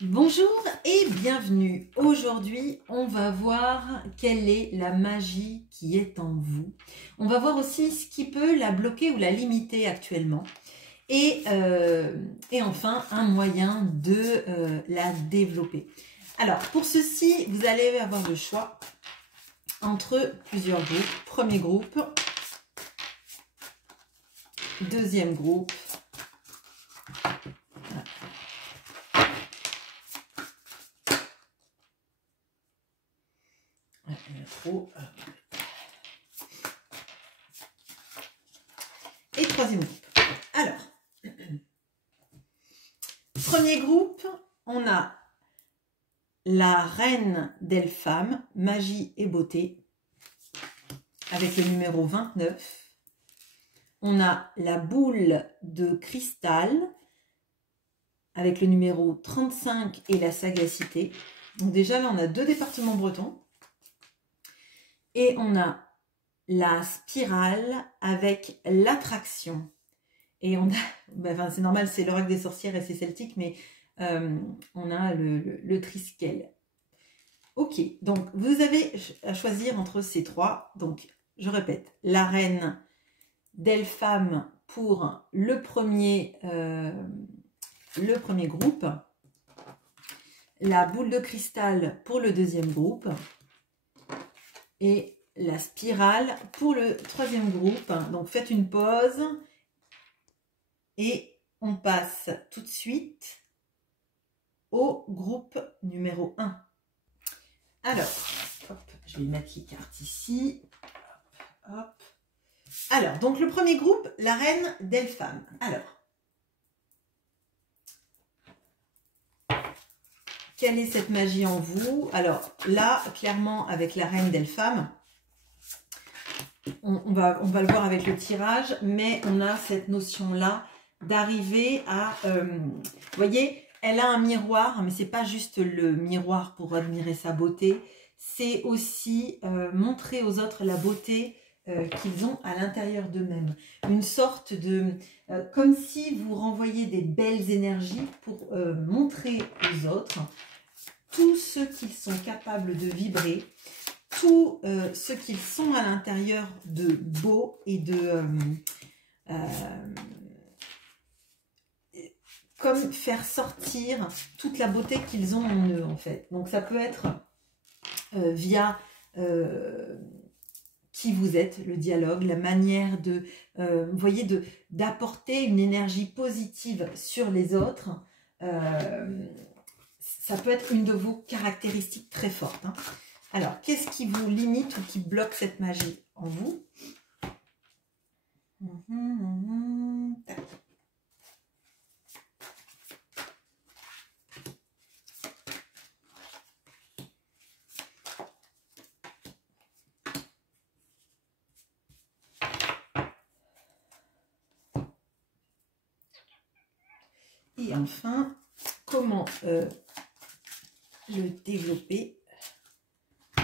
Bonjour et bienvenue. Aujourd'hui, on va voir quelle est la magie qui est en vous. On va voir aussi ce qui peut la bloquer ou la limiter actuellement. Et enfin, un moyen de la développer. Alors, pour ceci, vous allez avoir le choix entre plusieurs groupes. Premier groupe, deuxième groupe. Et troisième groupe. Alors, premier groupe, on a la reine d'Elpham, magie et beauté, avec le numéro 29. On a la boule de cristal, avec le numéro 35 et la sagacité. Donc déjà là, on a deux départements bretons. Et on a la spirale avec l'attraction. Et on a, enfin, c'est normal, c'est l'oracle des sorcières et c'est celtique, mais on a le triskel. Ok, donc vous avez à choisir entre ces trois. Donc, je répète, la reine d'Elpham pour le premier groupe, la boule de cristal pour le deuxième groupe et la spirale pour le troisième groupe. Donc, faites une pause et on passe tout de suite au groupe numéro 1. Alors, hop, je vais mettre les cartes ici. Hop, hop. Alors, donc le premier groupe, la reine d'Elpham. Alors, quelle est cette magie en vous? Alors, là, clairement, avec la reine d'Elpham, on va le voir avec le tirage, mais on a cette notion-là d'arriver à... vous voyez, elle a un miroir, mais c'est pas juste le miroir pour admirer sa beauté, c'est aussi montrer aux autres la beauté qu'ils ont à l'intérieur d'eux-mêmes. Une sorte de... comme si vous renvoyiez des belles énergies pour montrer aux autres tout ce qu'ils sont capables de vibrer, tout ce qu'ils sont à l'intérieur de beau et de... comme faire sortir toute la beauté qu'ils ont en eux, en fait. Donc, ça peut être via qui vous êtes, le dialogue, la manière de, vous voyez, d'apporter une énergie positive sur les autres. Ça peut être une de vos caractéristiques très fortes. Hein. Alors, qu'est-ce qui vous limite ou qui bloque cette magie en vous? Tac. Et enfin, comment le développer?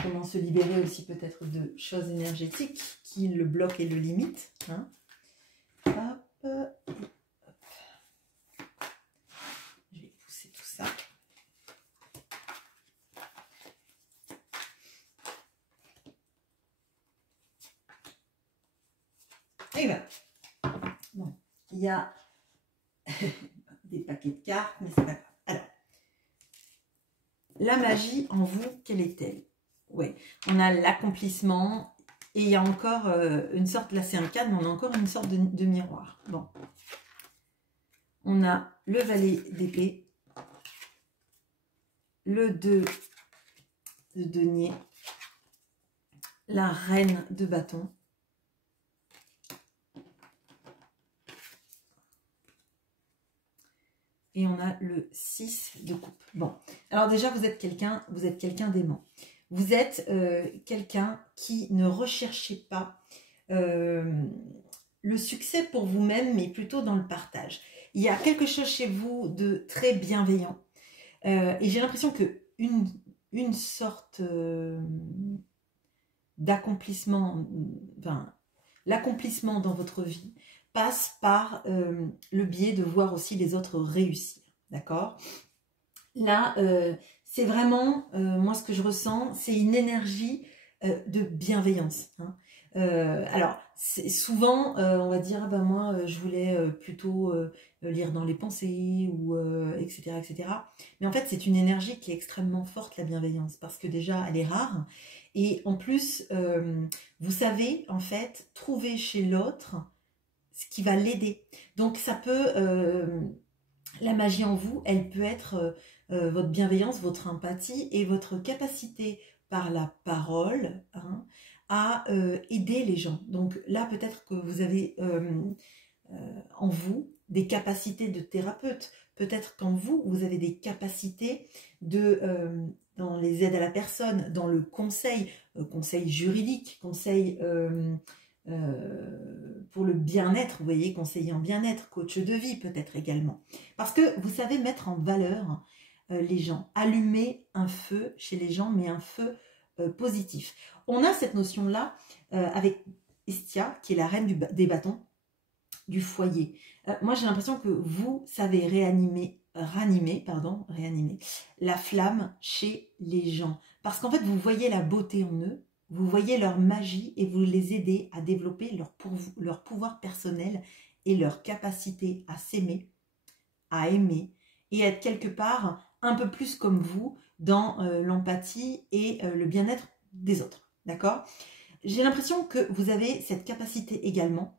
Comment se libérer aussi peut-être de choses énergétiques qui le bloquent et le limitent. Hein. Hop, hop. Je vais pousser tout ça. Et voilà. Bon, il y a des paquets de cartes, mais c'est pas grave. Alors, la magie en vous, quelle est-elle? Ouais, on a l'accomplissement et il y a encore une sorte, là c'est un cadre, mais on a encore une sorte de miroir. Bon. On a le valet d'épée, le 2 de denier, la reine de bâton, et on a le 6 de coupe. Bon, alors déjà vous êtes quelqu'un d'aimant. Vous êtes quelqu'un qui ne recherchez pas le succès pour vous-même, mais plutôt dans le partage. Il y a quelque chose chez vous de très bienveillant. Et j'ai l'impression que une sorte d'accomplissement, enfin, l'accomplissement dans votre vie passe par le biais de voir aussi les autres réussir. D'accord ? Là, c'est vraiment, moi ce que je ressens, c'est une énergie de bienveillance. Hein. Alors, souvent, on va dire, ah ben moi, je voulais plutôt lire dans les pensées, ou etc., etc. Mais en fait, c'est une énergie qui est extrêmement forte, la bienveillance, parce que déjà, elle est rare. Et en plus, vous savez, en fait, trouver chez l'autre ce qui va l'aider. Donc, ça peut... la magie en vous, elle peut être votre bienveillance, votre empathie et votre capacité par la parole, hein, à aider les gens. Donc là, peut-être que vous avez en vous des capacités de thérapeute. Peut-être qu'en vous, vous avez des capacités dans les aides à la personne, dans le conseil, conseil juridique, conseil pour le bien-être, vous voyez, conseiller en bien-être, coach de vie peut-être également. Parce que vous savez mettre en valeur les gens, allumer un feu chez les gens, mais un feu positif. On a cette notion-là avec Estia, qui est la reine des bâtons, du foyer. Moi, j'ai l'impression que vous savez réanimer la flamme chez les gens. Parce qu'en fait, vous voyez la beauté en eux, vous voyez leur magie et vous les aidez à développer leur pouvoir personnel et leur capacité à s'aimer, à aimer et être quelque part un peu plus comme vous dans l'empathie et le bien-être des autres. D'accord ? J'ai l'impression que vous avez cette capacité également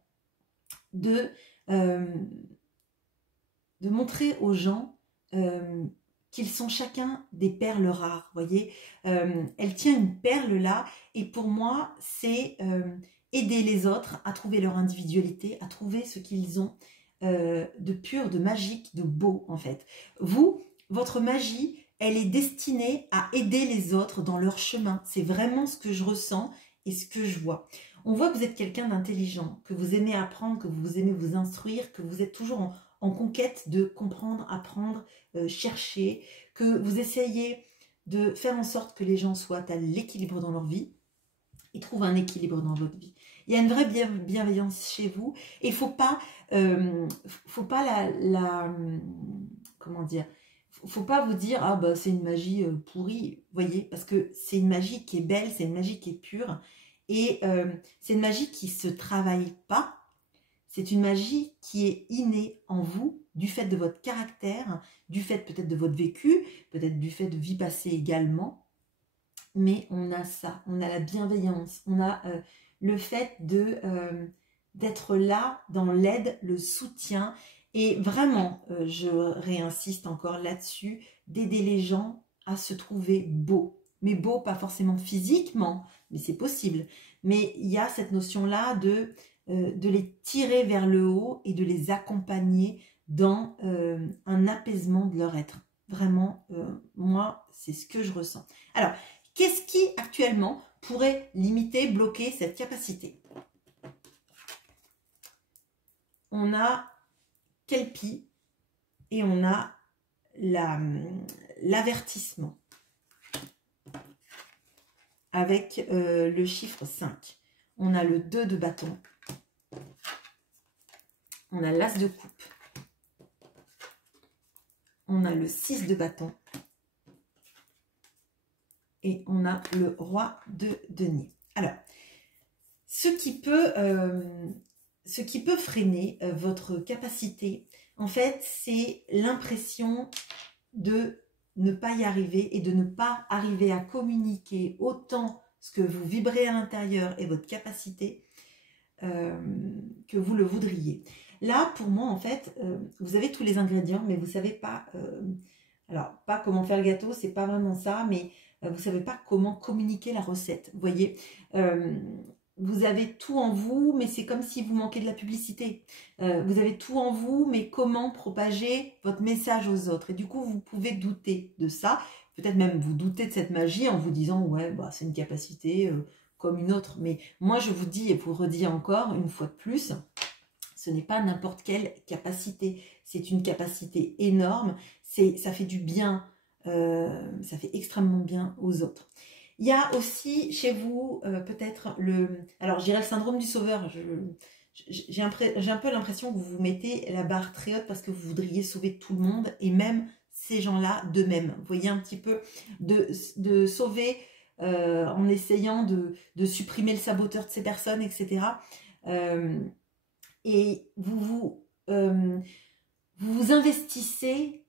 de montrer aux gens qu'ils sont chacun des perles rares, voyez. Elle tient une perle là, et pour moi, c'est aider les autres à trouver leur individualité, à trouver ce qu'ils ont de pur, de magique, de beau, en fait. Vous, votre magie, elle est destinée à aider les autres dans leur chemin. C'est vraiment ce que je ressens et ce que je vois. On voit que vous êtes quelqu'un d'intelligent, que vous aimez apprendre, que vous aimez vous instruire, que vous êtes toujours en conquête de comprendre, apprendre, chercher, que vous essayez de faire en sorte que les gens soient à l'équilibre dans leur vie et trouvent un équilibre dans votre vie. Il y a une vraie bienveillance chez vous et il ne faut pas, comment dire, faut pas vous dire ah bah c'est une magie pourrie, voyez, parce que c'est une magie qui est belle, c'est une magie qui est pure et c'est une magie qui se travaille pas. C'est une magie qui est innée en vous, du fait de votre caractère, du fait peut-être de votre vécu, peut-être du fait de vie passée également. Mais on a ça, on a la bienveillance, on a le fait d'être là dans l'aide, le soutien. Et vraiment, je réinsiste encore là-dessus, d'aider les gens à se trouver beaux. Mais beaux, pas forcément physiquement, mais c'est possible. Mais il y a cette notion-là de les tirer vers le haut et de les accompagner dans un apaisement de leur être. Vraiment, moi, c'est ce que je ressens. Alors, qu'est-ce qui actuellement pourrait limiter, bloquer cette capacité? On a Kelpie et on a l'avertissement avec le chiffre 5. On a le 2 de bâton. On a l'as de coupe. On a le 6 de bâton. Et on a le roi de denier. Alors, ce qui peut freiner votre capacité, en fait, c'est l'impression de ne pas y arriver et de ne pas arriver à communiquer autant ce que vous vibrez à l'intérieur et votre capacité que vous le voudriez. Là, pour moi, en fait, vous avez tous les ingrédients, mais vous ne savez pas, alors, pas comment faire le gâteau, c'est pas vraiment ça, mais vous ne savez pas comment communiquer la recette. Vous voyez, vous avez tout en vous, mais c'est comme si vous manquez de la publicité. Vous avez tout en vous, mais comment propager votre message aux autres? Et du coup, vous pouvez douter de ça. Peut-être même vous doutez de cette magie en vous disant, ouais, bah, c'est une capacité comme une autre. Mais moi, je vous dis et vous redis encore une fois de plus, ce n'est pas n'importe quelle capacité. C'est une capacité énorme. Ça fait du bien, ça fait extrêmement bien aux autres. Il y a aussi chez vous peut-être alors je dirais le syndrome du sauveur. J'ai un peu l'impression que vous vous mettez la barre très haute parce que vous voudriez sauver tout le monde et même ces gens-là d'eux-mêmes. Vous voyez un petit peu de sauver en essayant de supprimer le saboteur de ces personnes, etc. Et vous vous investissez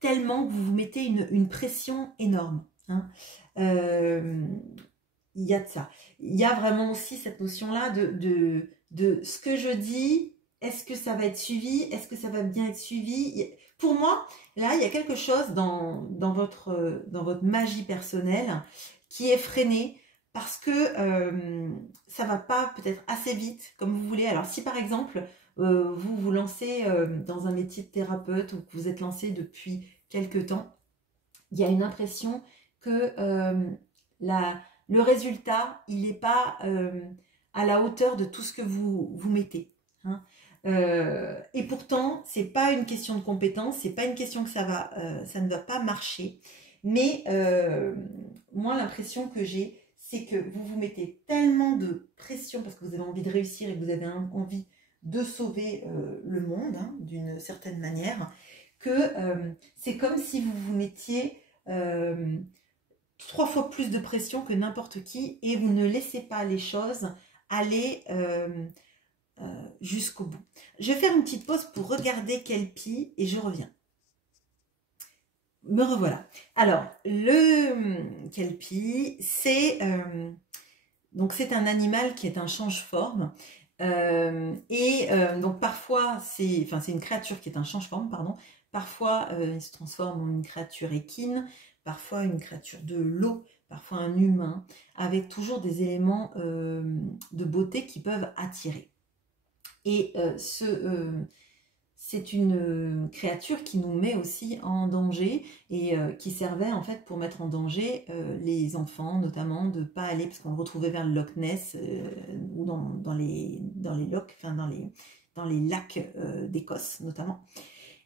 tellement que vous vous mettez une pression énorme. Hein. Il y a de ça. Il y a vraiment aussi cette notion-là de ce que je dis, est-ce que ça va être suivi, est-ce que ça va bien être suivi. Pour moi, là, il y a quelque chose dans votre magie personnelle qui est freiné parce que ça va pas peut-être assez vite comme vous voulez. Alors si par exemple, vous vous lancez dans un métier de thérapeute ou que vous êtes lancé depuis quelque temps, il y a une impression que le résultat, il n'est pas à la hauteur de tout ce que vous mettez. Hein. Et pourtant, c'est pas une question de compétence, c'est pas une question que ça ne va pas marcher. Mais moi, l'impression que j'ai, c'est que vous vous mettez tellement de pression parce que vous avez envie de réussir et que vous avez envie de sauver le monde, hein, d'une certaine manière, que c'est comme si vous vous mettiez 3 fois plus de pression que n'importe qui et vous ne laissez pas les choses aller jusqu'au bout. Je vais faire une petite pause pour regarder Kelpie et je reviens. Me revoilà. Alors, le Kelpie, c'est un animal qui est un change-forme. Donc parfois, c'est une créature qui est un change-forme, pardon. Parfois, il se transforme en une créature équine, parfois une créature de l'eau, parfois un humain, avec toujours des éléments de beauté qui peuvent attirer. Et c'est une créature qui nous met aussi en danger et qui servait en fait pour mettre en danger les enfants, notamment de ne pas aller, parce qu'on le retrouvait vers le Loch Ness ou dans les lochs, enfin dans les lacs d'Écosse notamment.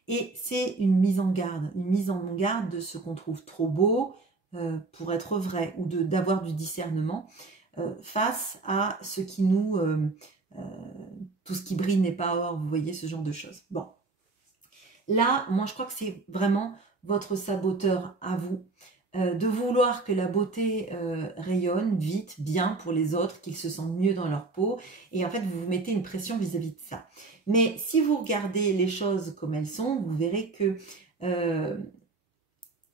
Et c'est une mise en garde de ce qu'on trouve trop beau pour être vrai ou d'avoir du discernement face à ce qui nous... tout ce qui brille n'est pas or, vous voyez, ce genre de choses. Bon, là, moi je crois que c'est vraiment votre saboteur à vous, de vouloir que la beauté rayonne vite, bien pour les autres, qu'ils se sentent mieux dans leur peau, et en fait vous vous mettez une pression vis-à-vis de ça. Mais si vous regardez les choses comme elles sont, vous verrez que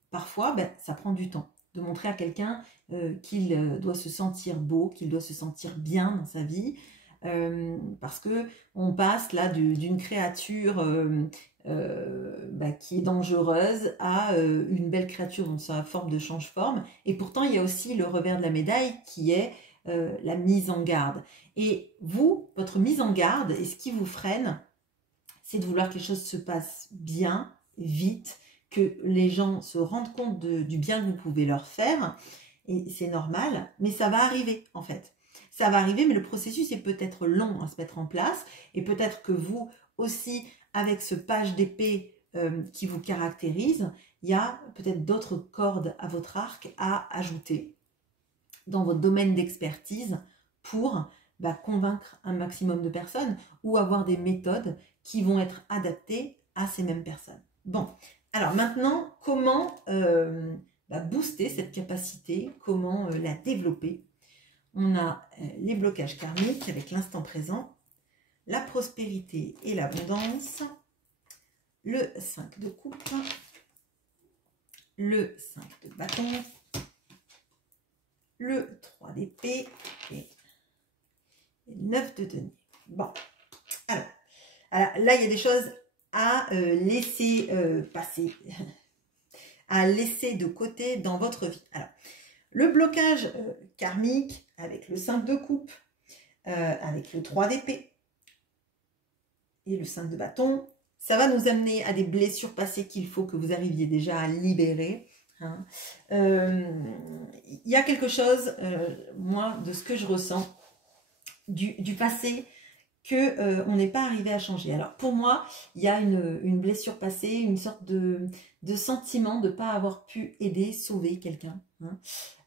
parfois, ça prend du temps de montrer à quelqu'un qu'il doit se sentir beau, qu'il doit se sentir bien dans sa vie, parce que on passe là d'une créature qui est dangereuse à une belle créature dans sa forme de change-forme, et pourtant il y a aussi le revers de la médaille qui est la mise en garde. Et vous, votre mise en garde et ce qui vous freine, c'est de vouloir que les choses se passent bien, vite, que les gens se rendent compte du bien que vous pouvez leur faire, et c'est normal, mais ça va arriver en fait. Ça va arriver, mais le processus est peut-être long à se mettre en place, et peut-être que vous aussi, avec ce page d'épée qui vous caractérise, il y a peut-être d'autres cordes à votre arc à ajouter dans votre domaine d'expertise pour convaincre un maximum de personnes ou avoir des méthodes qui vont être adaptées à ces mêmes personnes. Bon, alors maintenant, comment booster cette capacité, comment la développer? On a les blocages karmiques avec l'instant présent, la prospérité et l'abondance, le 5 de coupe, le 5 de bâton, le 3 d'épée et le 9 de denier. Bon, alors là, il y a des choses à laisser passer, à laisser de côté dans votre vie. Alors, le blocage karmique avec le 5 de coupe, avec le 3 d'épée et le 5 de bâton, ça va nous amener à des blessures passées qu'il faut que vous arriviez déjà à libérer. Hein. Y a quelque chose, moi, de ce que je ressens, du passé, que on n'est pas arrivé à changer. Alors pour moi, il y a une blessure passée, une sorte de sentiment de ne pas avoir pu aider, sauver quelqu'un, hein,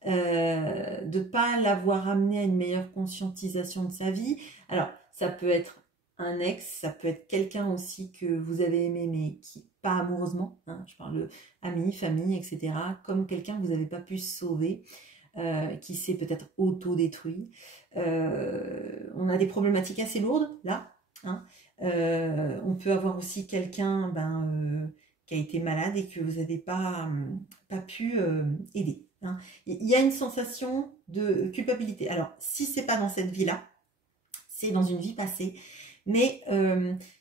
de ne pas l'avoir amené à une meilleure conscientisation de sa vie. Alors ça peut être un ex, ça peut être quelqu'un aussi que vous avez aimé, mais qui pas amoureusement, hein, je parle de amis, famille, etc. Comme quelqu'un que vous n'avez pas pu sauver, qui s'est peut-être auto-détruit. On a des problématiques assez lourdes, là. Hein. On peut avoir aussi quelqu'un qui a été malade et que vous n'avez pas pu aider. Hein. Il y a une sensation de culpabilité. Alors, si c'est pas dans cette vie-là, c'est dans une vie passée, mais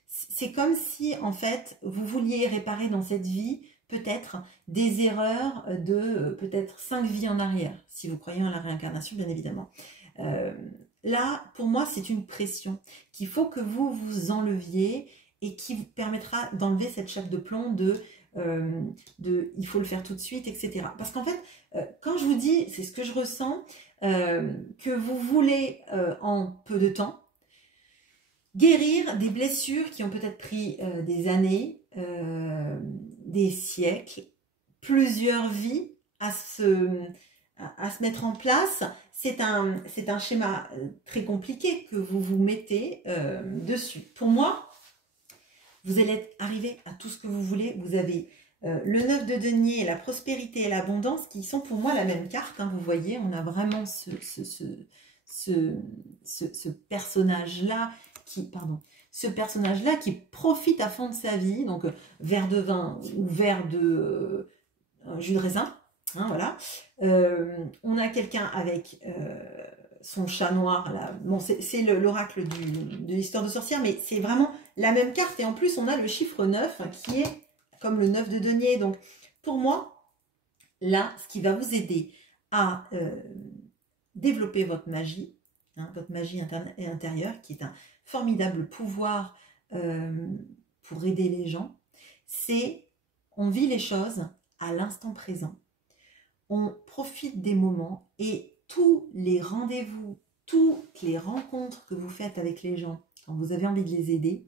c'est comme si, en fait, vous vouliez réparer dans cette vie peut-être des erreurs de peut-être 5 vies en arrière, si vous croyez en la réincarnation, bien évidemment. Là, pour moi, c'est une pression qu'il faut que vous vous enleviez et qui vous permettra d'enlever cette chape de plomb il faut le faire tout de suite, etc. Parce qu'en fait, quand je vous dis, c'est ce que je ressens, que vous voulez en peu de temps guérir des blessures qui ont peut-être pris des années, des siècles, plusieurs vies à se mettre en place. C'est un schéma très compliqué que vous vous mettez dessus. Pour moi, vous allez arriver à tout ce que vous voulez. Vous avez le 9 de denier, la prospérité et l'abondance qui sont pour moi la même carte. Hein, vous voyez, on a vraiment ce personnage-là ce personnage-là qui profite à fond de sa vie, donc verre de vin ou verre de jus de raisin, hein, voilà. On a quelqu'un avec son chat noir, là. Bon, c'est l'oracle de l'histoire de sorcière, mais c'est vraiment la même carte, et en plus on a le chiffre 9 qui est comme le 9 de denier, donc pour moi, là, ce qui va vous aider à développer votre magie, hein, votre magie intérieure, qui est un formidable pouvoir pour aider les gens, c'est on vit les choses à l'instant présent, on profite des moments et tous les rendez-vous, toutes les rencontres que vous faites avec les gens, quand vous avez envie de les aider,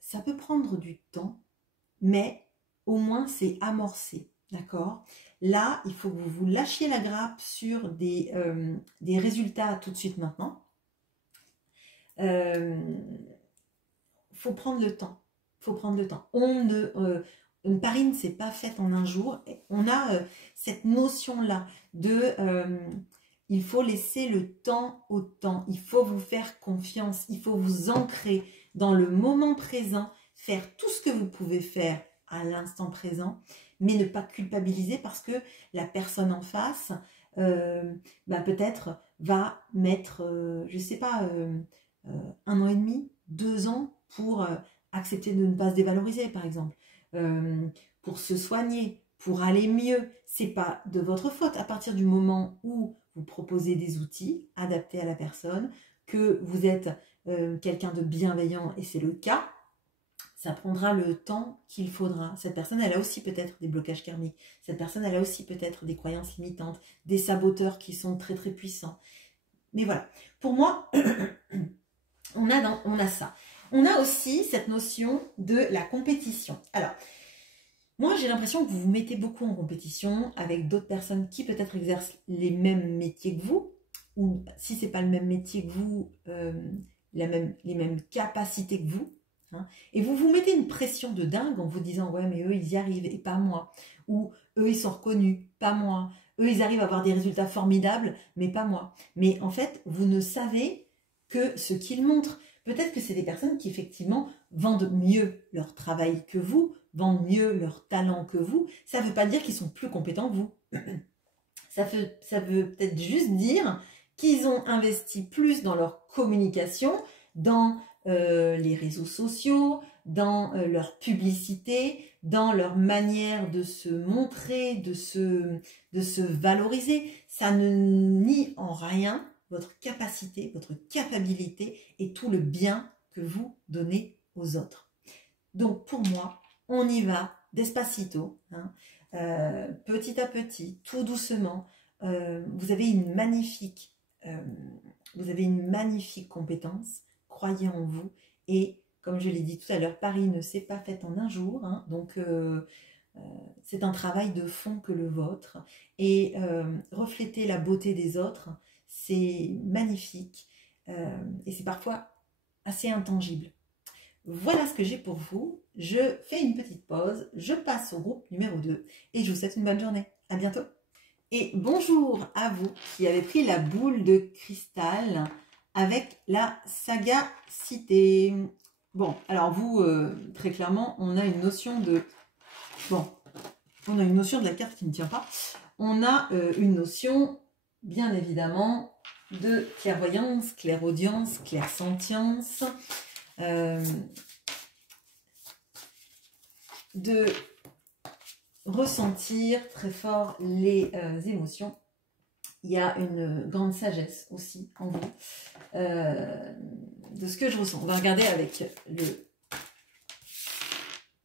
ça peut prendre du temps, mais au moins c'est amorcé, d'accord? Là, il faut que vous vous lâchiez la grappe sur des résultats tout de suite maintenant. Faut prendre le temps. Faut prendre le temps. Une Paris ne s'est pas faite en un jour. On a cette notion-là de il faut laisser le temps au temps. Il faut vous faire confiance. Il faut vous ancrer dans le moment présent, faire tout ce que vous pouvez faire à l'instant présent, mais ne pas culpabiliser parce que la personne en face, peut-être va mettre, je sais pas, 1 an et demi, 2 ans pour accepter de ne pas se dévaloriser, par exemple, pour se soigner, pour aller mieux. C'est pas de votre faute. À partir du moment où vous proposez des outils adaptés à la personne, que vous êtes quelqu'un de bienveillant, et c'est le cas, ça prendra le temps qu'il faudra. Cette personne, elle a aussi peut-être des blocages karmiques. Cette personne, elle a aussi peut-être des croyances limitantes, des saboteurs qui sont très très puissants. Mais voilà, pour moi, on a ça. On a aussi cette notion de la compétition. Alors, moi, j'ai l'impression que vous vous mettez beaucoup en compétition avec d'autres personnes qui peut-être exercent les mêmes métiers que vous, ou si ce n'est pas le même métier que vous, les mêmes capacités que vous. Hein, et vous vous mettez une pression de dingue en vous disant « Ouais, mais eux, ils y arrivent et pas moi. » Ou « Eux, ils sont reconnus, pas moi. Eux, ils arrivent à avoir des résultats formidables, mais pas moi. » Mais en fait, vous ne savez que ce qu'ils montrent. Peut-être que c'est des personnes qui, effectivement, vendent mieux leur travail que vous, vendent mieux leur talent que vous. Ça ne veut pas dire qu'ils sont plus compétents que vous. Ça veut peut-être juste dire qu'ils ont investi plus dans leur communication, dans les réseaux sociaux, dans leur publicité, dans leur manière de se montrer, de se valoriser. Ça ne nie en rien votre capacité, votre capacité et tout le bien que vous donnez aux autres. Donc pour moi, on y va despacito, hein, petit à petit, tout doucement. Vous avez une magnifique compétence, croyez en vous, et comme je l'ai dit tout à l'heure, Paris ne s'est pas faite en un jour, hein, donc c'est un travail de fond que le vôtre, et refléter la beauté des autres, c'est magnifique, et c'est parfois assez intangible. Voilà ce que j'ai pour vous. Je fais une petite pause, je passe au groupe numéro 2 et je vous souhaite une bonne journée. À bientôt. Et bonjour à vous qui avez pris la boule de cristal avec la sagacité. Bon, alors vous, très clairement, on a une notion de... Bon, on a une notion de la carte qui ne tient pas. On a une notion, bien évidemment, de clairvoyance, clairaudience, clairsentience, de ressentir très fort les émotions. Il y a une grande sagesse aussi en vous, de ce que je ressens. On va regarder avec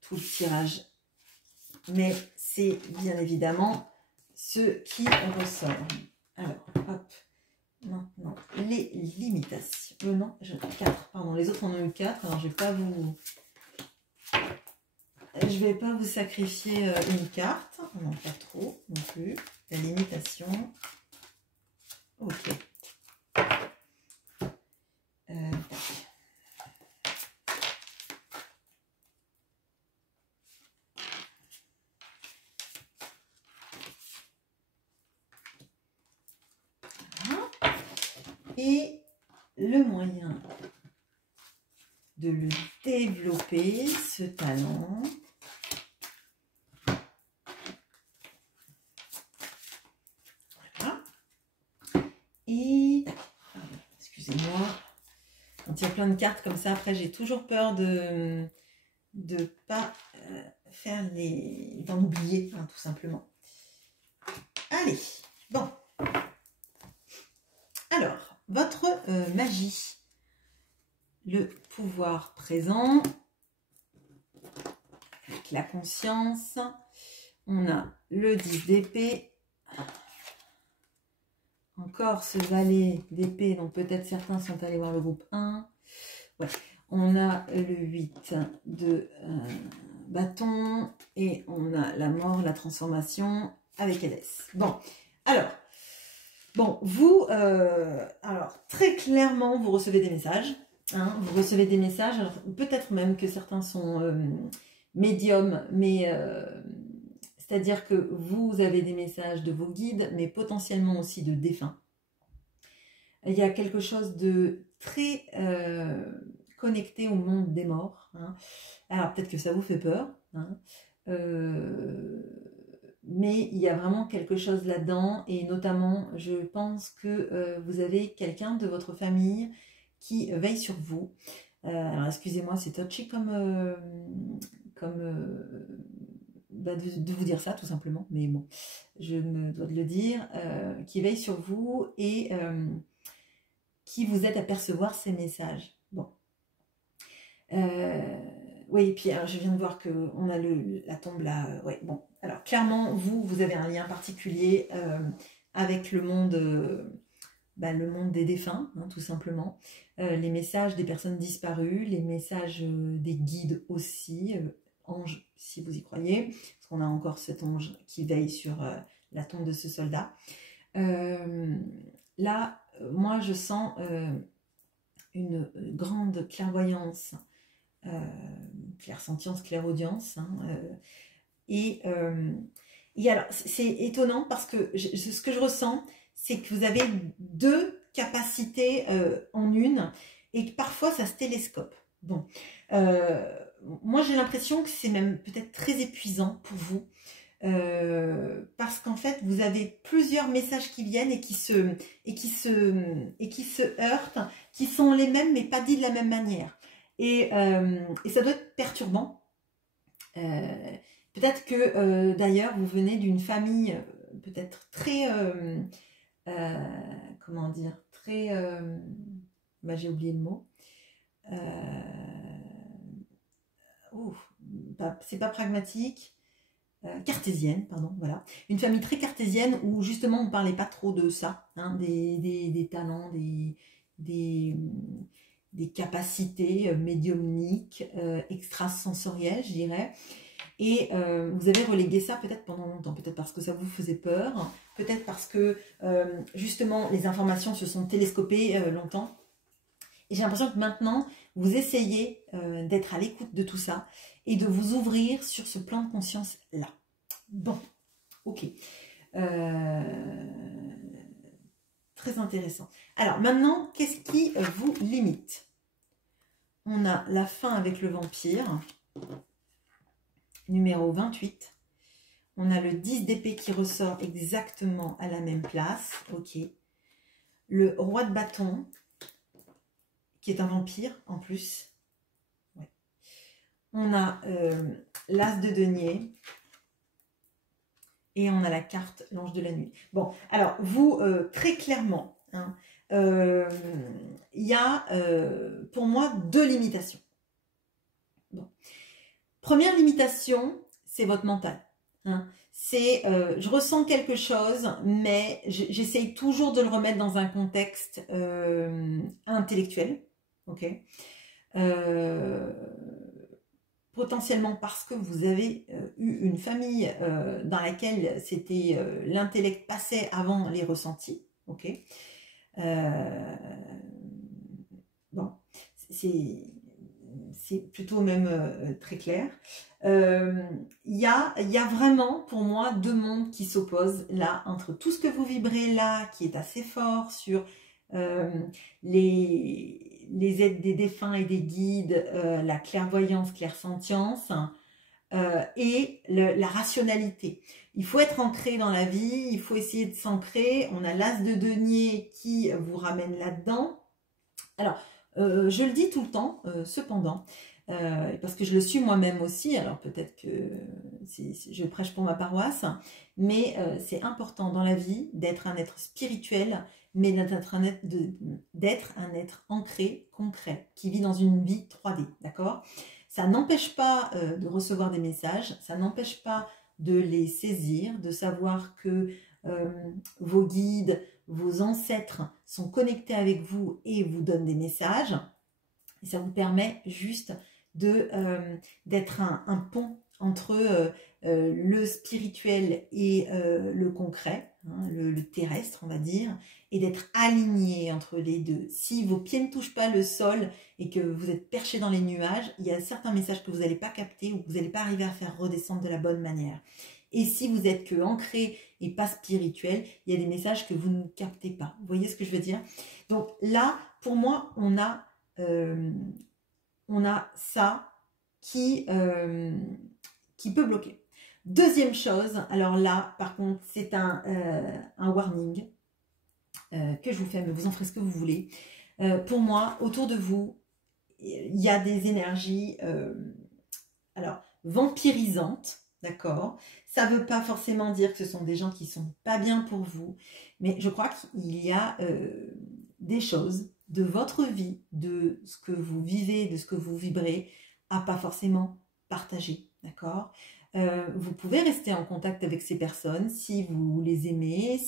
tout le tirage, mais c'est bien évidemment ce qui ressort. Alors, hop, maintenant, les limitations. Non, 4, pardon, les autres en ont eu 4, alors je vais pas vous sacrifier une carte, non, pas trop non plus. La limitation, ok. Voilà. Et le moyen de le développer, ce talent. Voilà. Et, excusez-moi, quand il y a plein de cartes comme ça, après j'ai toujours peur de pas faire d'en oublier, hein, tout simplement. Allez, bon. Alors, votre magie. Le pouvoir présent, avec la conscience, on a le 10 d'épée, encore ce valet d'épée, donc peut-être certains sont allés voir le groupe 1, ouais. On a le 8 de bâton, et on a la mort, la transformation, avec Hélès. Bon, alors, bon, vous, alors très clairement, vous recevez des messages. Hein, vous recevez des messages, peut-être même que certains sont médiums, mais c'est-à-dire que vous avez des messages de vos guides, mais potentiellement aussi de défunts. Il y a quelque chose de très connecté au monde des morts. Hein. Alors peut-être que ça vous fait peur, hein, mais il y a vraiment quelque chose là-dedans, et notamment, je pense que vous avez quelqu'un de votre famille qui veille sur vous. Alors excusez-moi, c'est touchy de vous dire ça tout simplement, mais bon, je me dois de le dire, qui veille sur vous et qui vous aide à percevoir ces messages. Bon. Oui, et puis alors, je viens de voir qu'on a la tombe là. Ouais, bon. Alors clairement, vous avez un lien particulier avec le monde des défunts, hein, tout simplement. Les messages des personnes disparues, les messages des guides aussi, anges, si vous y croyez, parce qu'on a encore cet ange qui veille sur la tombe de ce soldat. Là, moi, je sens une grande clairvoyance, clairsentience, clairaudience, hein, et alors, c'est étonnant parce que ce que je ressens, c'est que vous avez deux capacités en une, et que parfois ça se télescope. Bon, moi j'ai l'impression que c'est même peut-être très épuisant pour vous, parce qu'en fait vous avez plusieurs messages qui viennent et qui se heurtent, qui sont les mêmes mais pas dits de la même manière, et ça doit être perturbant. Peut-être que d'ailleurs vous venez d'une famille peut-être très comment dire, très j'ai oublié le mot, c'est pas pragmatique, cartésienne, pardon, voilà, une famille très cartésienne où justement on parlait pas trop de ça, hein, des talents, des capacités médiumniques, extrasensorielles, je dirais. Et vous avez relégué ça peut-être pendant longtemps, peut-être parce que ça vous faisait peur, peut-être parce que justement les informations se sont télescopées longtemps. Et j'ai l'impression que maintenant, vous essayez d'être à l'écoute de tout ça et de vous ouvrir sur ce plan de conscience-là. Bon, ok. Très intéressant. Alors maintenant, qu'est-ce qui vous limite? On a la fin avec le vampire, numéro 28. On a le 10 d'épée qui ressort exactement à la même place. Ok. Le roi de bâton, qui est un vampire en plus. Ouais. On a l'as de denier. Et on a la carte l'ange de la nuit. Bon, alors vous, très clairement, hein, il y a pour moi 2 limitations. Bon. Première limitation, c'est votre mental. Hein. C'est, je ressens quelque chose, mais j'essaye toujours de le remettre dans un contexte intellectuel. Ok. Potentiellement parce que vous avez eu une famille dans laquelle c'était l'intellect passait avant les ressentis. Ok. Bon, c'est plutôt même très clair. Il y a vraiment pour moi 2 mondes qui s'opposent là, entre tout ce que vous vibrez là, qui est assez fort sur les aides des défunts et des guides, la clairvoyance, clairsentience, et la rationalité. Il faut être ancré dans la vie, il faut essayer de s'ancrer. On a l'as de denier qui vous ramène là-dedans. Alors, je le dis tout le temps, cependant, parce que je le suis moi-même aussi, alors peut-être que je prêche pour ma paroisse, mais c'est important dans la vie d'être un être spirituel, mais d'être un être ancré, concret, qui vit dans une vie 3D, d'accord? Ça n'empêche pas de recevoir des messages, ça n'empêche pas de les saisir, de savoir que vos guides, vos ancêtres sont connectés avec vous et vous donnent des messages. Et ça vous permet juste d'être un pont entre le spirituel et le concret, hein, le terrestre, on va dire, et d'être aligné entre les deux. Si vos pieds ne touchent pas le sol et que vous êtes perché dans les nuages, il y a certains messages que vous n'allez pas capter ou que vous n'allez pas arriver à faire redescendre de la bonne manière. Et si vous êtes que ancré et pas spirituel, il y a des messages que vous ne captez pas. Vous voyez ce que je veux dire? Donc là, pour moi, on a ça qui peut bloquer. Deuxième chose, alors là, par contre, c'est un warning que je vous fais, mais vous en ferez ce que vous voulez. Pour moi, autour de vous, il y a des énergies alors vampirisantes, d'accord? Ça ne veut pas forcément dire que ce sont des gens qui ne sont pas bien pour vous, mais je crois qu'il y a des choses de votre vie, de ce que vous vivez, de ce que vous vibrez, à pas forcément partager, d'accord? Vous pouvez rester en contact avec ces personnes si vous les aimez,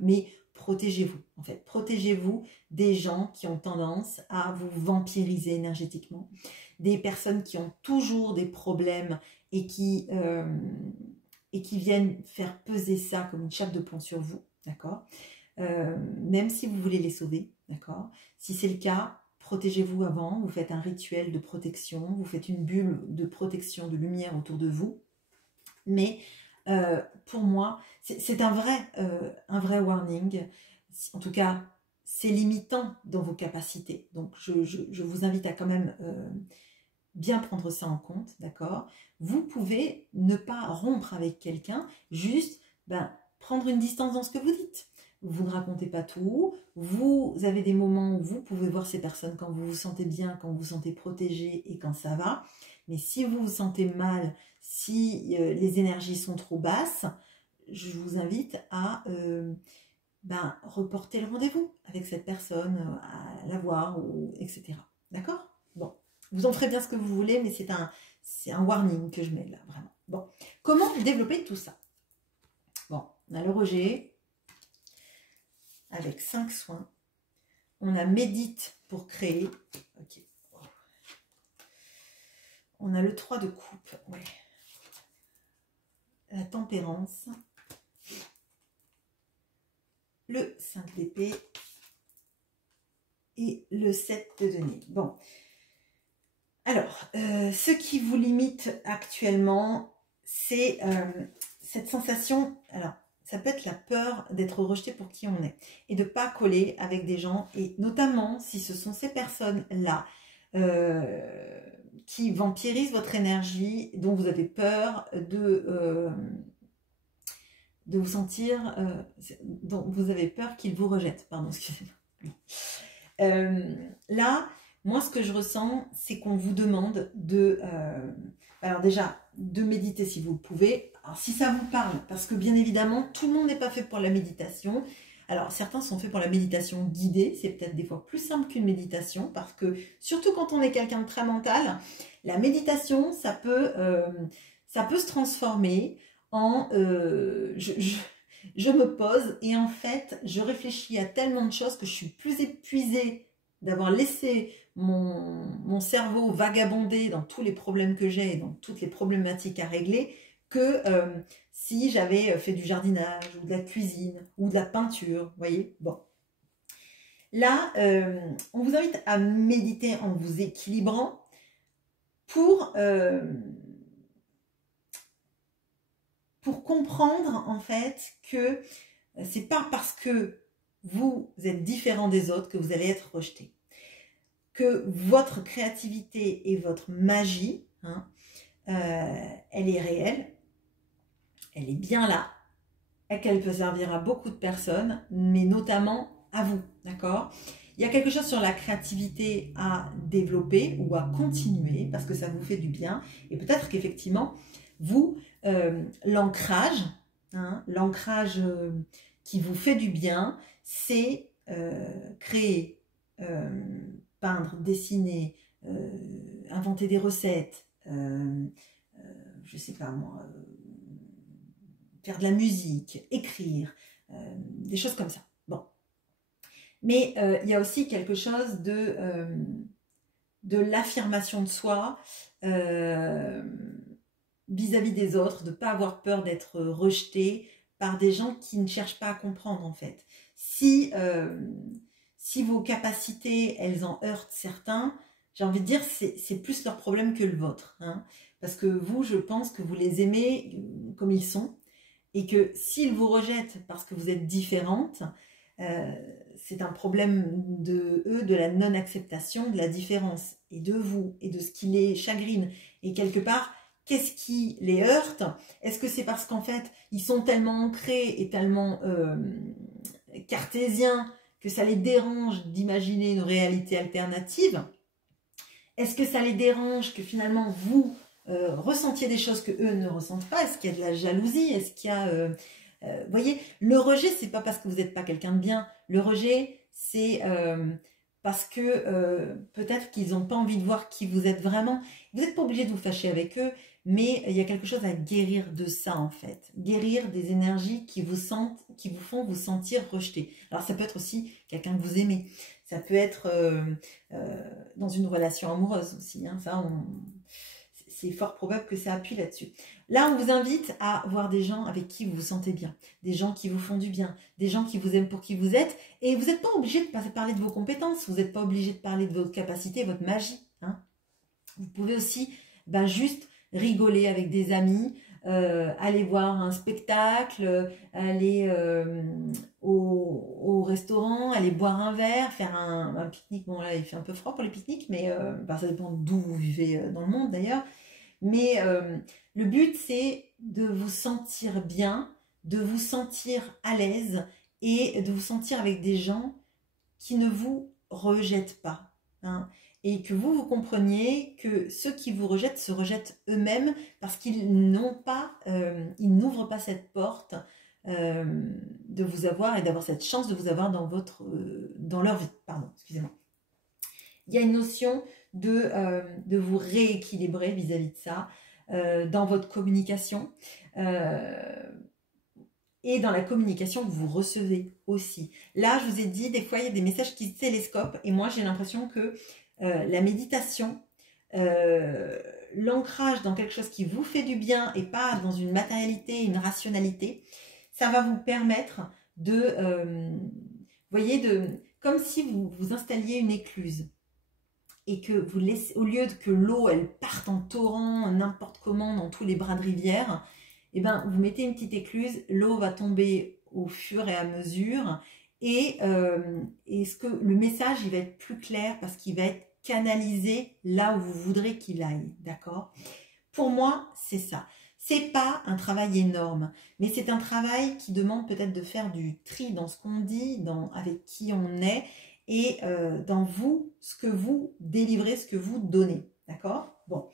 mais protégez-vous, en fait. Protégez-vous des gens qui ont tendance à vous vampiriser énergétiquement, des personnes qui ont toujours des problèmes et qui viennent faire peser ça comme une chape de plomb sur vous, d'accord? Même si vous voulez les sauver, d'accord? Si c'est le cas, protégez-vous avant, vous faites un rituel de protection, vous faites une bulle de protection, de lumière autour de vous. Mais pour moi, c'est un vrai warning. En tout cas, c'est limitant dans vos capacités. Donc, je vous invite à quand même bien prendre ça en compte, d'accord? Vous pouvez ne pas rompre avec quelqu'un, juste prendre une distance dans ce que vous dites. Vous ne racontez pas tout, vous avez des moments où vous pouvez voir ces personnes quand vous vous sentez bien, quand vous vous sentez protégé et quand ça va. Mais si vous vous sentez mal, si les énergies sont trop basses, je vous invite à reporter le rendez-vous avec cette personne, à la voir, etc. D'accord? Bon, vous en ferez bien ce que vous voulez, mais c'est un warning que je mets là, vraiment. Bon, comment développer tout ça? Bon, on a le rejet avec 5 soins. On a médite pour créer. Ok. On a le 3 de coupe. Ouais. La tempérance. Le 5 d'épée. Et le 7 de denier. Bon. Alors, ce qui vous limite actuellement, c'est cette sensation, alors, ça peut être la peur d'être rejeté pour qui on est et de ne pas coller avec des gens, et notamment si ce sont ces personnes-là qui vampirisent votre énergie, dont vous avez peur de vous sentir, dont vous avez peur qu'ils vous rejettent, pardon, excusez-moi. Là, moi, ce que je ressens, c'est qu'on vous demande alors déjà, de méditer si vous le pouvez. Alors, si ça vous parle, parce que bien évidemment, tout le monde n'est pas fait pour la méditation. Alors, certains sont faits pour la méditation guidée. C'est peut-être des fois plus simple qu'une méditation, parce que, surtout quand on est quelqu'un de très mental, la méditation, ça peut se transformer en... je me pose et en fait, je réfléchis à tellement de choses que je suis plus épuisée d'avoir laissé mon cerveau vagabonder dans tous les problèmes que j'ai et dans toutes les problématiques à régler que si j'avais fait du jardinage ou de la cuisine ou de la peinture, vous voyez. Bon. Là, on vous invite à méditer en vous équilibrant pour comprendre en fait que c'est pas parce que vous êtes différent des autres que vous allez être rejeté. Que votre créativité et votre magie, hein, elle est réelle, elle est bien là, et qu'elle peut servir à beaucoup de personnes, mais notamment à vous, d'accord? Il y a quelque chose sur la créativité à développer ou à continuer, parce que ça vous fait du bien, et peut-être qu'effectivement, vous, l'ancrage, hein, l'ancrage qui vous fait du bien, c'est créer, peindre, dessiner, inventer des recettes, je sais pas moi, faire de la musique, écrire, des choses comme ça. Bon. Mais il y a aussi quelque chose de l'affirmation de soi vis-à-vis des autres, de ne pas avoir peur d'être rejeté par des gens qui ne cherchent pas à comprendre en fait. Si vos capacités, elles en heurtent certains, j'ai envie de dire c'est plus leur problème que le vôtre. Hein, parce que vous, je pense que vous les aimez comme ils sont. Et que s'ils vous rejettent parce que vous êtes différente, c'est un problème de eux, de la non-acceptation, de la différence, et de vous, et de ce qui les chagrine. Et quelque part, qu'est-ce qui les heurte? Est-ce que c'est parce qu'en fait, ils sont tellement ancrés et tellement cartésiens que ça les dérange d'imaginer une réalité alternative? Est-ce que ça les dérange que finalement vous ressentiez des choses que eux ne ressentent pas? Est-ce qu'il y a de la jalousie? Est-ce qu'il y a... vous voyez, le rejet, c'est pas parce que vous n'êtes pas quelqu'un de bien. Le rejet, c'est parce que peut-être qu'ils n'ont pas envie de voir qui vous êtes vraiment. Vous n'êtes pas obligé de vous fâcher avec eux, mais il y a quelque chose à guérir de ça, en fait. Guérir des énergies qui vous font vous sentir rejeté. Alors, ça peut être aussi quelqu'un que vous aimez. Ça peut être dans une relation amoureuse aussi. Hein. Ça, c'est fort probable que ça appuie là-dessus. Là, on vous invite à voir des gens avec qui vous vous sentez bien, des gens qui vous font du bien, des gens qui vous aiment pour qui vous êtes. Et vous n'êtes pas obligé de parler de vos compétences, vous n'êtes pas obligé de parler de votre capacité, votre magie. Hein. Vous pouvez aussi juste rigoler avec des amis, aller voir un spectacle, aller au restaurant, aller boire un verre, faire un pique-nique. Bon là, il fait un peu froid pour les pique-niques, mais ça dépend d'où vous vivez dans le monde d'ailleurs. Mais le but, c'est de vous sentir bien, de vous sentir à l'aise et de vous sentir avec des gens qui ne vous rejettent pas. Hein, et que vous compreniez que ceux qui vous rejettent se rejettent eux-mêmes parce qu'ils n'ouvrent pas cette porte de vous avoir et d'avoir cette chance de vous avoir dans leur vie. Pardon, excusez-moi. Il y a une notion de vous rééquilibrer vis-à-vis de ça dans votre communication et dans la communication que vous recevez aussi. Là, je vous ai dit, des fois, il y a des messages qui se télescopent et moi, j'ai l'impression que la méditation, l'ancrage dans quelque chose qui vous fait du bien et pas dans une matérialité, une rationalité, ça va vous permettre de, voyez, comme si vous installiez une écluse. et que vous laissez, au lieu que l'eau elle parte en torrent n'importe comment dans tous les bras de rivière, et ben vous mettez une petite écluse, l'eau va tomber au fur et à mesure et le message il va être plus clair parce qu'il va être canalisé là où vous voudrez qu'il aille, d'accord? Pour moi, c'est ça. C'est pas un travail énorme, mais c'est un travail qui demande peut-être de faire du tri dans ce qu'on dit, avec qui on est, et dans vous, ce que vous délivrez, ce que vous donnez, d'accord? Bon,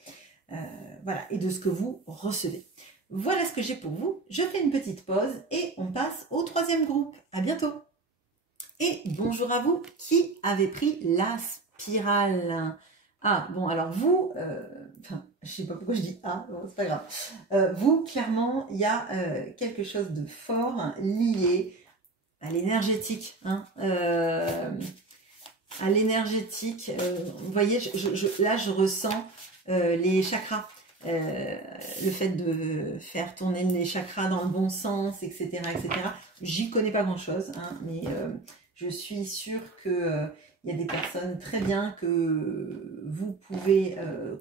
voilà, et de ce que vous recevez. Voilà ce que j'ai pour vous. Je fais une petite pause et on passe au troisième groupe. À bientôt. Et bonjour à vous qui avez pris la spirale. Ah, bon, alors vous, je sais pas pourquoi je dis ah, bon, c'est pas grave. Vous, clairement, il y a quelque chose de fort lié à l'énergétique. Hein, à l'énergétique. Vous voyez, là, je ressens les chakras. Le fait de faire tourner les chakras dans le bon sens, etc. etc. J'y connais pas grand-chose, hein, mais je suis sûre que il y a des personnes très bien que vous pouvez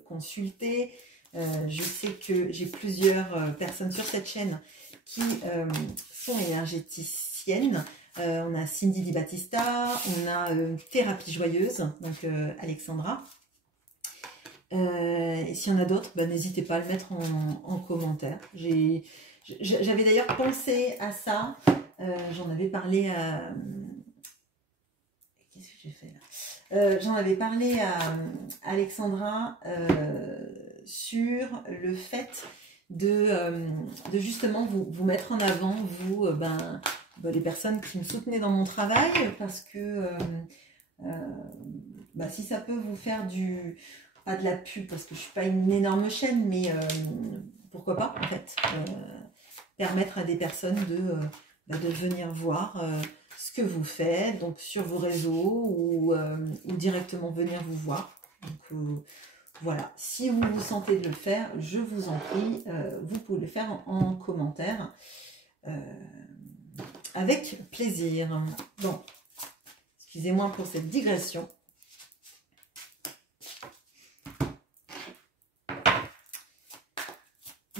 consulter. Je sais que j'ai plusieurs personnes sur cette chaîne qui sont énergéticiennes. On a Cindy Di Battista, on a Thérapie Joyeuse, donc Alexandra. Et s'il y en a d'autres, ben, n'hésitez pas à le mettre en commentaire. J'avais d'ailleurs pensé à ça. J'en avais parlé à... Qu'est-ce que j'ai fait là? J'en avais parlé à Alexandra sur le fait de justement vous mettre en avant, vous, les personnes qui me soutenaient dans mon travail, parce que si ça peut vous faire pas de la pub, parce que je ne suis pas une énorme chaîne, mais pourquoi pas, en fait, permettre à des personnes de venir voir ce que vous faites, donc sur vos réseaux, ou directement venir vous voir. Donc voilà, si vous vous sentez de le faire, je vous en prie, vous pouvez le faire en commentaire, avec plaisir. Bon, excusez-moi pour cette digression.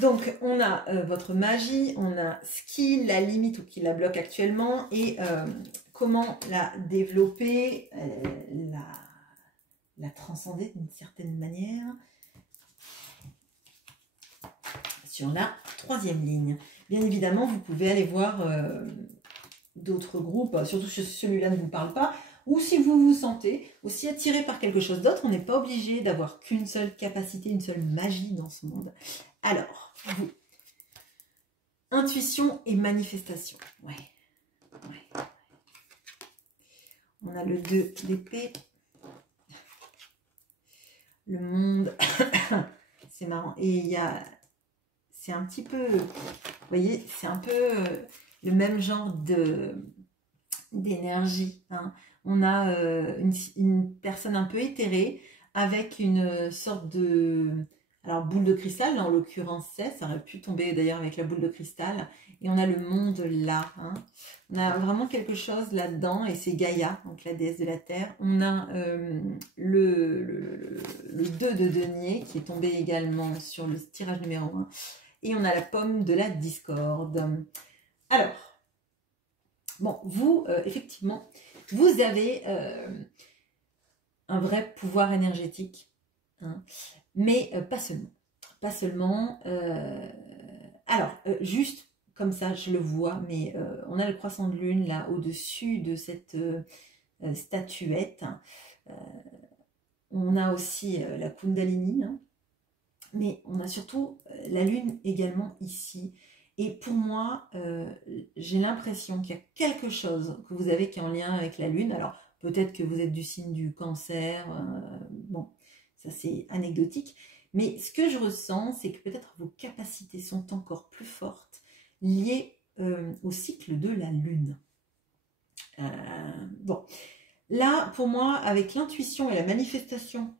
Donc, on a votre magie, on a ce qui la limite ou qui la bloque actuellement et comment la développer, la transcender d'une certaine manière sur la troisième ligne. Bien évidemment, vous pouvez aller voir d'autres groupes, surtout si celui-là ne vous parle pas, ou si vous vous sentez aussi attiré par quelque chose d'autre, on n'est pas obligé d'avoir qu'une seule capacité, une seule magie dans ce monde. Alors, vous, intuition et manifestation. Ouais. On a le 2 d'épée. Le monde. C'est marrant. Et il y a... C'est un petit peu... Vous voyez, c'est un peu le même genre d'énergie. Hein. On a une personne un peu éthérée avec une sorte de... Alors, boule de cristal, en l'occurrence, ça aurait pu tomber d'ailleurs avec la boule de cristal. Et on a le monde là. Hein. On a vraiment quelque chose là-dedans, et c'est Gaïa, donc la déesse de la Terre. On a le 2 de denier qui est tombé également sur le tirage numéro 1. Et on a la pomme de la discorde. Alors, bon, vous, effectivement, vous avez un vrai pouvoir énergétique. Hein. Mais pas seulement. Pas seulement. Alors, juste comme ça, je le vois, mais on a le croissant de lune là au-dessus de cette statuette. On a aussi la Kundalini, hein, mais on a surtout la lune également ici. Et pour moi, j'ai l'impression qu'il y a quelque chose que vous avez qui est en lien avec la lune. Alors, peut-être que vous êtes du signe du cancer, bon. Ça, c'est anecdotique. Mais ce que je ressens, c'est que peut-être vos capacités sont encore plus fortes liées au cycle de la Lune. Bon. Là, pour moi, avec l'intuition et la manifestation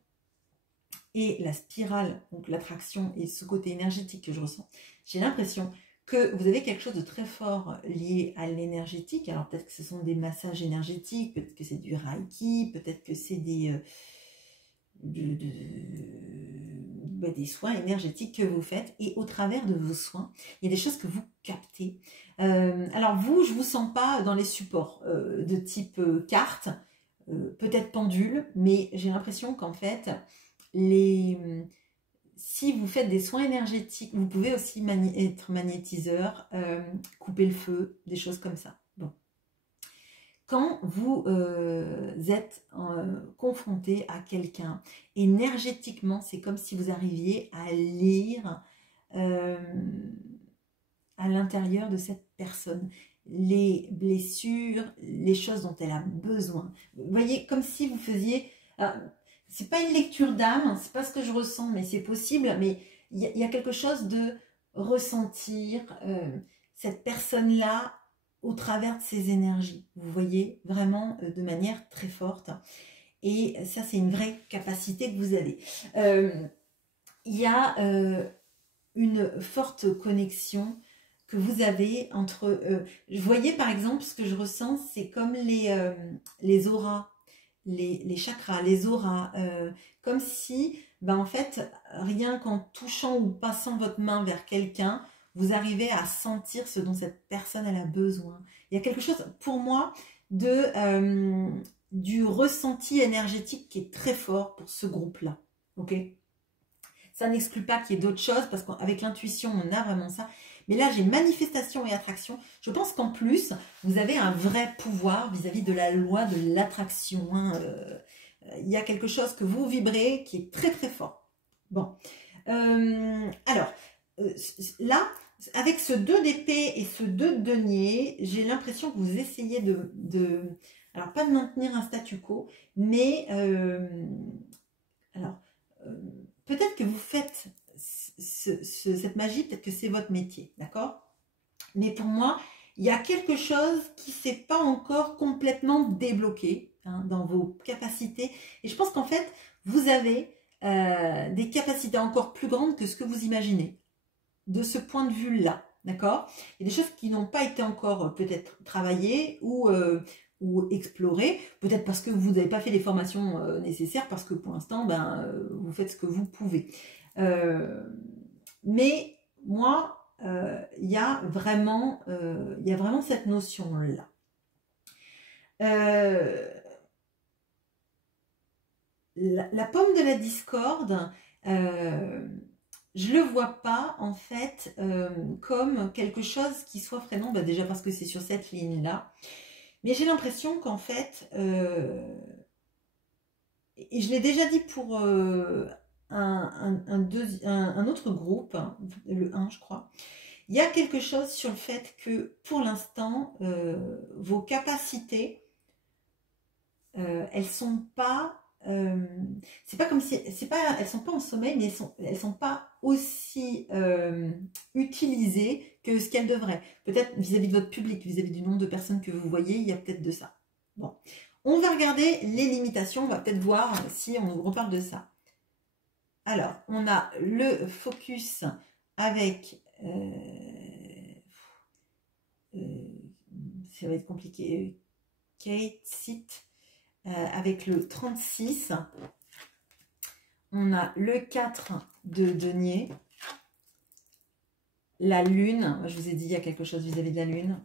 et la spirale, donc l'attraction et ce côté énergétique que je ressens, j'ai l'impression que vous avez quelque chose de très fort lié à l'énergétique. Alors, peut-être que ce sont des massages énergétiques, peut-être que c'est du Reiki, peut-être que c'est des... des soins énergétiques que vous faites, et au travers de vos soins, il y a des choses que vous captez. Alors vous, je vous sens pas dans les supports de type carte, peut-être pendule, mais j'ai l'impression qu'en fait, si vous faites des soins énergétiques, vous pouvez aussi être magnétiseur, couper le feu, des choses comme ça. Bon. Quand vous êtes confronté à quelqu'un, énergétiquement, c'est comme si vous arriviez à lire à l'intérieur de cette personne les blessures, les choses dont elle a besoin. Vous voyez, comme si vous faisiez... c'est pas une lecture d'âme, c'est pas ce que je ressens, mais c'est possible, mais il y a quelque chose de ressentir cette personne-là au travers de ses énergies, vous voyez, vraiment de manière très forte. Et ça, c'est une vraie capacité que vous avez. Il y a une forte connexion que vous avez entre... vous voyez, par exemple, ce que je ressens, c'est comme les auras, les chakras, les auras, comme si, ben, en fait, rien qu'en touchant ou passant votre main vers quelqu'un, vous arrivez à sentir ce dont cette personne elle a besoin. Il y a quelque chose, pour moi, du ressenti énergétique qui est très fort pour ce groupe-là. Ok ? Ça n'exclut pas qu'il y ait d'autres choses, parce qu'avec l'intuition, on a vraiment ça. Mais là, j'ai manifestation et attraction. Je pense qu'en plus, vous avez un vrai pouvoir vis-à-vis de la loi de l'attraction. Hein. Il y a quelque chose que vous vibrez qui est très très fort. Bon. Alors, là, avec ce 2 d'épée et ce 2 de denier, j'ai l'impression que vous essayez alors, pas de maintenir un statu quo, mais... peut-être que vous faites cette magie, peut-être que c'est votre métier, d'accord? Mais pour moi, il y a quelque chose qui ne s'est pas encore complètement débloqué hein, dans vos capacités. Et je pense qu'en fait, vous avez des capacités encore plus grandes que ce que vous imaginez, de ce point de vue-là, d'accord? Il y a des choses qui n'ont pas été encore peut-être travaillées ou explorer, peut-être parce que vous n'avez pas fait les formations nécessaires, parce que pour l'instant, vous faites ce que vous pouvez. Mais moi, il y a vraiment cette notion-là. La pomme de la discorde, je le vois pas en fait comme quelque chose qui soit freinant, déjà parce que c'est sur cette ligne-là. Mais j'ai l'impression qu'en fait, et je l'ai déjà dit pour un autre groupe, le 1 je crois, il y a quelque chose sur le fait que pour l'instant, vos capacités, elles sont pas... c'est pas comme si... elles sont pas en sommeil, mais elles sont pas aussi utilisées que ce qu'elles devraient. Peut-être vis-à-vis de votre public, vis-à-vis du nombre de personnes que vous voyez, il y a peut-être de ça. Bon, on va regarder les limitations, on va peut-être voir si on reparle de ça. Alors, on a le focus avec... ça va être compliqué. Kate Sit avec le 36. On a le 4 de denier. La lune, je vous ai dit, il y a quelque chose vis-à-vis de la lune.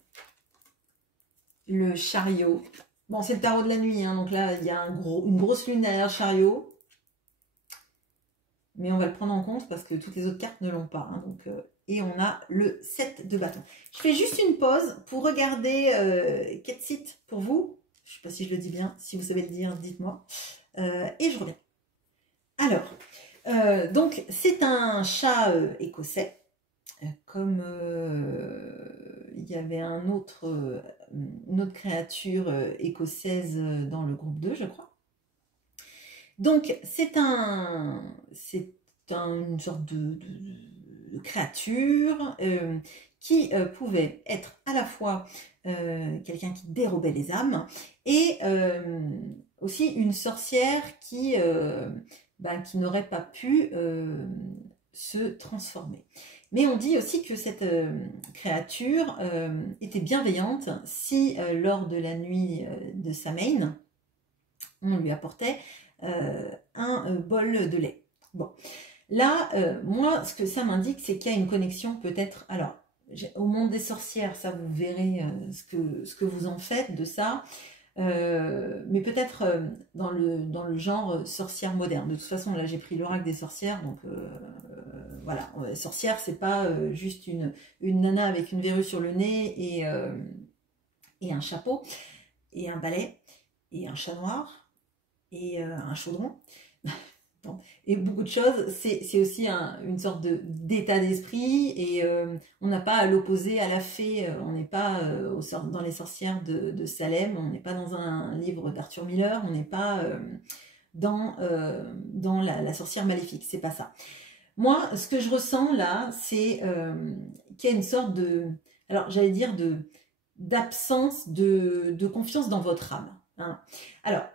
Le chariot. Bon, c'est le tarot de la nuit, hein, donc là, il y a une grosse lune derrière le chariot. Mais on va le prendre en compte parce que toutes les autres cartes ne l'ont pas. Hein, donc, et on a le 7 de bâton. Je fais juste une pause pour regarder Ketsit pour vous. Je ne sais pas si je le dis bien. Si vous savez le dire, dites-moi. Et je reviens. Alors, donc, c'est un chat écossais. Comme il y avait une autre créature écossaise dans le groupe 2, je crois. Donc, c'est une sorte de créature qui pouvait être à la fois quelqu'un qui dérobait les âmes et aussi une sorcière qui n'aurait pas pu se transformer. Mais on dit aussi que cette créature était bienveillante si lors de la nuit de Samhain, on lui apportait un bol de lait. Bon, là, moi, ce que ça m'indique, c'est qu'il y a une connexion peut-être... Alors, au monde des sorcières, ça, vous verrez ce que vous en faites de ça. Mais peut-être dans le genre sorcière moderne. De toute façon, là, j'ai pris l'oracle des sorcières, donc voilà. Sorcière, c'est pas juste une nana avec une verrue sur le nez et un chapeau, et un balai, et un chat noir, et un chaudron. Et beaucoup de choses, c'est aussi une sorte d'état d'esprit, et on n'a pas à l'opposer à la fée, on n'est pas dans les sorcières de Salem, on n'est pas dans un livre d'Arthur Miller, on n'est pas dans la sorcière maléfique, c'est pas ça. Moi, ce que je ressens là, c'est qu'il y a une sorte alors j'allais dire d'absence de confiance dans votre âme. Hein. Alors,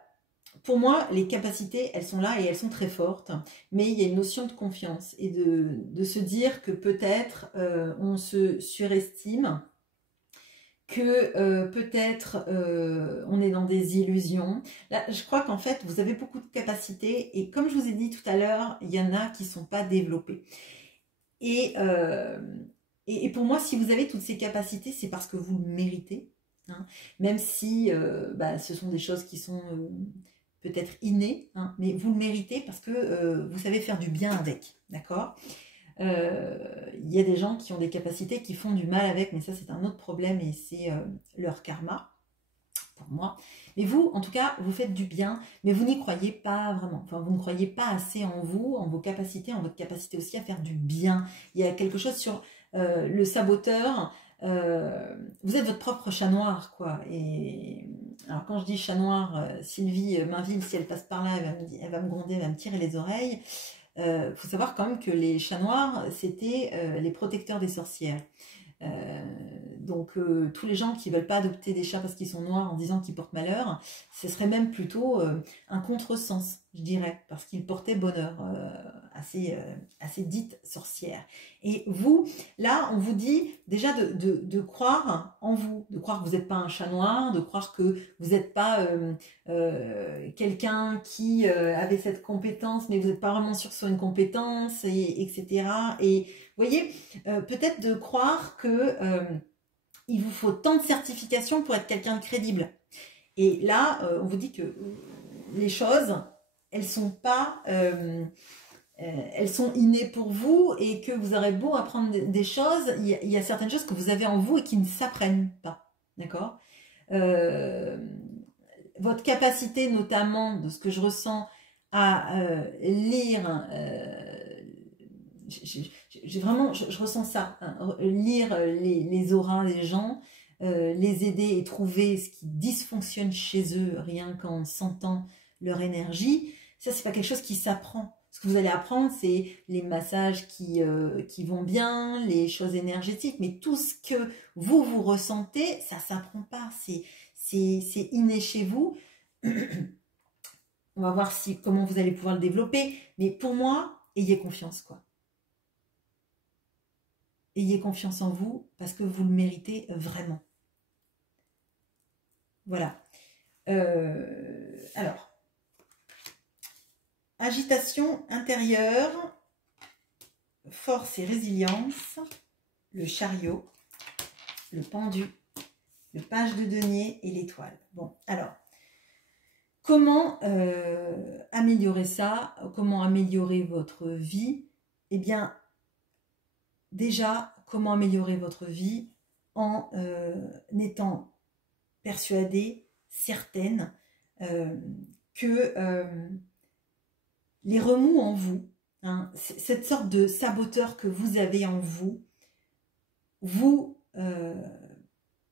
pour moi, les capacités, elles sont là et elles sont très fortes, mais il y a une notion de confiance et de se dire que peut-être on se surestime, que peut-être on est dans des illusions. Là, je crois qu'en fait, vous avez beaucoup de capacités et comme je vous ai dit tout à l'heure, il y en a qui ne sont pas développées. Et pour moi, si vous avez toutes ces capacités, c'est parce que vous le méritez. Hein, même si ce sont des choses qui sont... peut-être inné, hein, mais vous le méritez parce que vous savez faire du bien avec, d'accord. Il y a des gens qui ont des capacités qui font du mal avec, mais ça c'est un autre problème et c'est leur karma, pour moi. Mais vous, en tout cas, vous faites du bien, mais vous n'y croyez pas vraiment. Enfin, vous ne croyez pas assez en vous, en vos capacités, en votre capacité aussi à faire du bien. Il y a quelque chose sur le saboteur. Vous êtes votre propre chat noir, quoi. Et alors quand je dis chat noir, Sylvie Mainville, si elle passe par là, elle va me gronder, elle va me tirer les oreilles. Faut savoir quand même que les chats noirs, c'était les protecteurs des sorcières. Donc tous les gens qui veulent pas adopter des chats parce qu'ils sont noirs en disant qu'ils portent malheur, ce serait même plutôt un contresens, je dirais, parce qu'ils portaient bonheur à ces dites sorcières. Et vous, là, on vous dit déjà de croire en vous, de croire que vous n'êtes pas un chat noir, de croire que vous n'êtes pas quelqu'un qui avait cette compétence, mais vous n'êtes pas vraiment sûr sur une compétence, etc. Et vous voyez, peut-être de croire que il vous faut tant de certifications pour être quelqu'un de crédible. Et là, on vous dit que les choses, elles sont pas... elles sont innées pour vous et que vous aurez beau apprendre des choses, il y a certaines choses que vous avez en vous et qui ne s'apprennent pas. D'accord. Votre capacité, notamment, de ce que je ressens, à lire... je ressens ça, hein, lire les auras des gens, les aider et trouver ce qui dysfonctionne chez eux rien qu'en sentant leur énergie, ça c'est pas quelque chose qui s'apprend. Ce que vous allez apprendre, c'est les massages qui vont bien, les choses énergétiques, mais tout ce que vous ressentez, ça s'apprend pas, c'est inné chez vous. On va voir comment vous allez pouvoir le développer, mais pour moi, ayez confiance, quoi. Ayez confiance en vous parce que vous le méritez vraiment. Voilà. Alors, agitation intérieure, force et résilience, le chariot, le pendu, le page de denier et l'étoile. Bon, alors, comment améliorer ça? Comment améliorer votre vie? Eh bien, déjà, comment améliorer votre vie en étant persuadée, certaine que les remous en vous, hein, cette sorte de saboteur que vous avez en vous, vous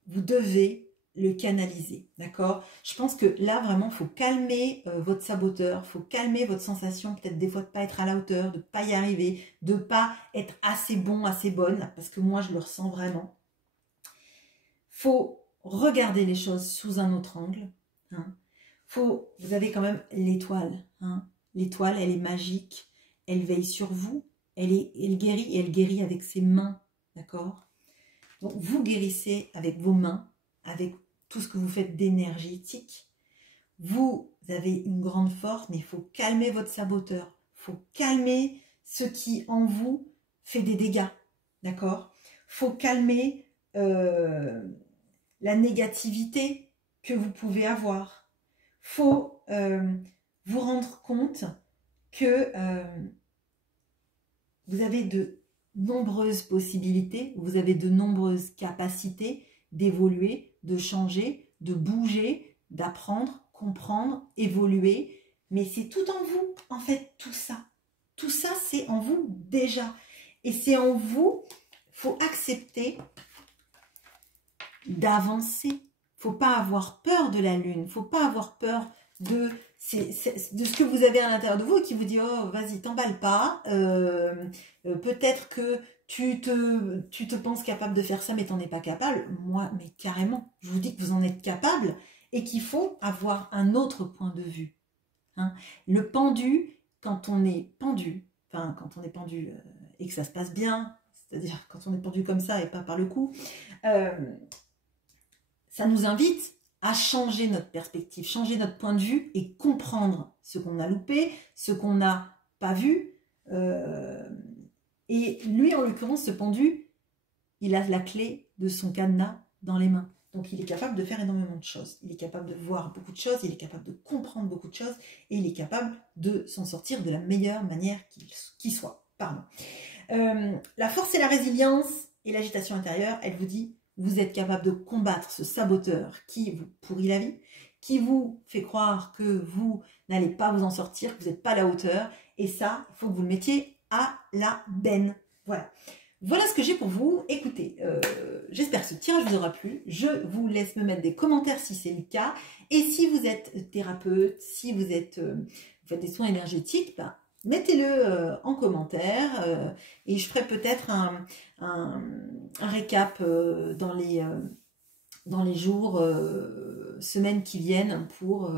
devez le canaliser, d'accord? Je pense que là, vraiment, il faut calmer votre saboteur, il faut calmer votre sensation, peut-être des fois de ne pas être à la hauteur, de ne pas y arriver, de ne pas être assez bon, assez bonne, parce que moi, je le ressens vraiment. Il faut regarder les choses sous un autre angle. Hein. Vous avez quand même l'étoile. Hein. L'étoile, elle est magique, elle veille sur vous, elle guérit, et elle guérit avec ses mains, d'accord? Donc, vous guérissez avec vos mains, avec tout ce que vous faites d'énergétique. vous avez une grande force, mais il faut calmer votre saboteur. Il faut calmer ce qui, en vous, fait des dégâts. D'accord? Il faut calmer la négativité que vous pouvez avoir. Il faut vous rendre compte que vous avez de nombreuses possibilités, vous avez de nombreuses capacités d'évoluer, de changer, de bouger, d'apprendre, comprendre, évoluer. Mais c'est tout en vous, en fait, tout ça. Tout ça, c'est en vous déjà. Et c'est en vous, il faut accepter d'avancer. Il ne faut pas avoir peur de la lune, il ne faut pas avoir peur de ce que vous avez à l'intérieur de vous et qui vous dit « Oh, vas-y, t'emballe pas. Peut-être que tu te penses capable de faire ça, mais t'en es pas capable. » Moi, mais carrément, je vous dis que vous en êtes capable et qu'il faut avoir un autre point de vue. Hein. Le pendu, quand on est pendu, enfin, quand on est pendu et que ça se passe bien, c'est-à-dire quand on est pendu comme ça et pas par le cou, ça nous invite à changer notre perspective, changer notre point de vue et comprendre ce qu'on a loupé, ce qu'on n'a pas vu. Et lui, en l'occurrence, ce pendu, il a la clé de son cadenas dans les mains. Donc, il est capable de faire énormément de choses. Il est capable de voir beaucoup de choses, il est capable de comprendre beaucoup de choses et il est capable de s'en sortir de la meilleure manière qu'il soit. Pardon. La force et la résilience et l'agitation intérieure, elle vous dit, vous êtes capable de combattre ce saboteur qui vous pourrit la vie, qui vous fait croire que vous n'allez pas vous en sortir, que vous n'êtes pas à la hauteur. Et ça, il faut que vous le mettiez à la benne. Voilà. Voilà ce que j'ai pour vous. Écoutez, j'espère que ce tirage vous aura plu. Je vous laisse me mettre des commentaires si c'est le cas. Et si vous êtes thérapeute, si vous êtes, vous faites des soins énergétiques, ben, mettez-le en commentaire et je ferai peut-être un récap dans les jours, semaines qui viennent pour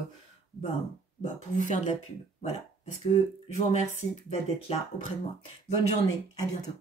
vous faire de la pub. Voilà, parce que je vous remercie d'être là auprès de moi. Bonne journée, à bientôt.